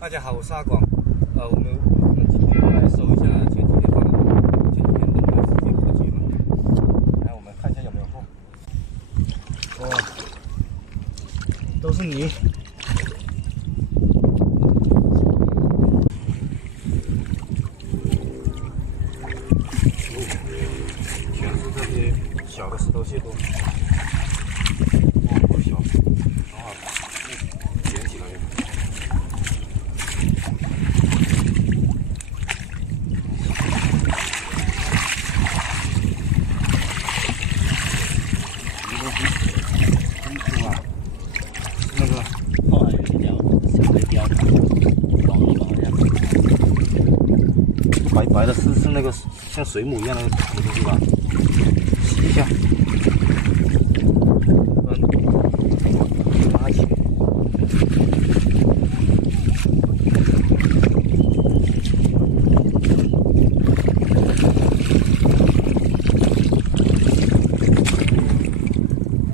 大家好，我是阿光。我们今天来搜一下前几天弄的世界科技嘛。来，我们看一下有没有货。哇，都是泥。全是这些小的石头屑多。哇，好小，很好捡起来了。 那个，哦，有一条小尾标，黄的好像。白白的是那个像水母一样的东西吧？洗一下。垃圾。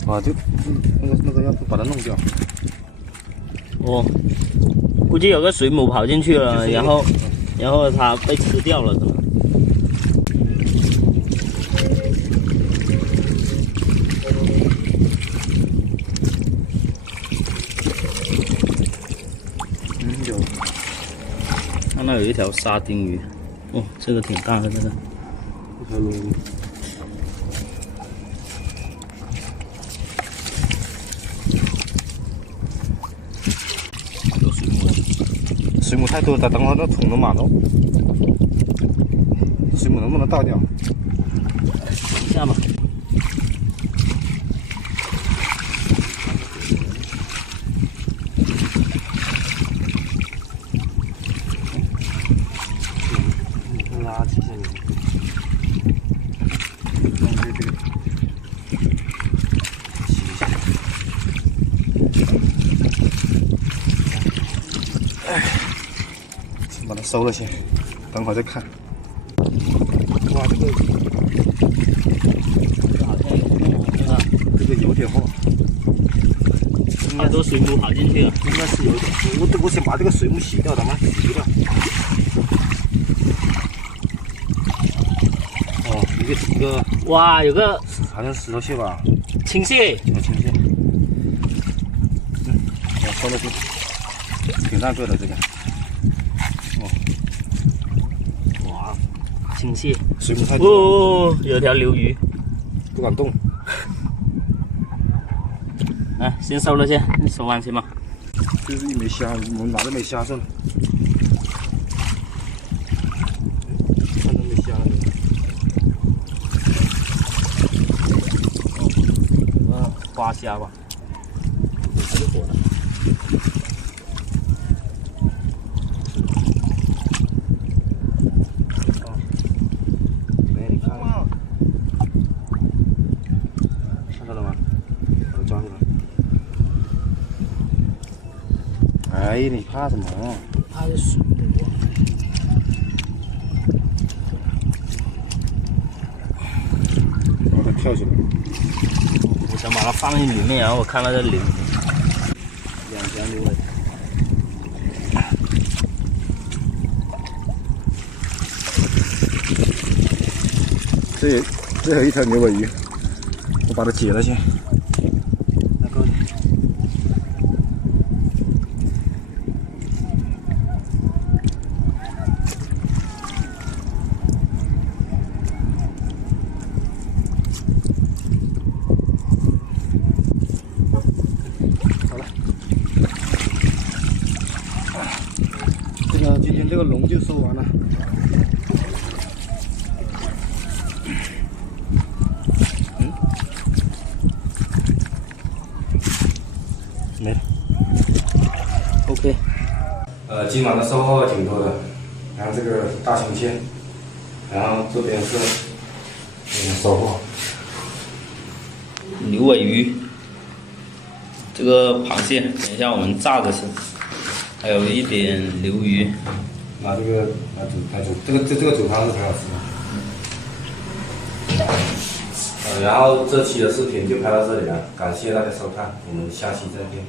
啊，就那个要把它弄掉。哦，估计有个水母跑进去了，然后它被吃掉了，可能。有。看到有一条沙丁鱼，哦，这个挺大的，这个。一条龙。 水母太多了，等会儿那桶都满了。水母能不能倒掉？等一下吧。垃圾下面。这个洗一下。哎。 先把它收了先，等会儿再看。哇，这个好像有货，这个这个有点厚，好多水母跑进去了。应该是有点厚。我想把这个水母洗掉，他妈洗掉。哦，一个哇，有个好像石头蟹吧？青蟹，小青蟹。我收了去，挺大个的这个。 哇，青蟹，水母太多了，哦，有条鱿鱼，不敢动。来，先收了先，收完先吧。这是一枚虾，我们拿着枚虾算了。看到没虾了没？花虾吧，还是活的。 哎，你怕什么？怕是水母啊！把它跳起来。我想把它放进里面，然后我看到这流，两条牛尾。这有一条牛尾鱼，我把它解了先。那个。 今天这个笼就收完了。没了。OK。今晚的收获挺多的，然后这个大青蟹，然后这边是收获牛尾鱼，这个螃蟹，等一下我们炸着吃，还有一点鲈鱼。拿这个来煮，这个煮汤是挺好吃的。然后这期的视频就拍到这里了，感谢大家收看，我们下期再见。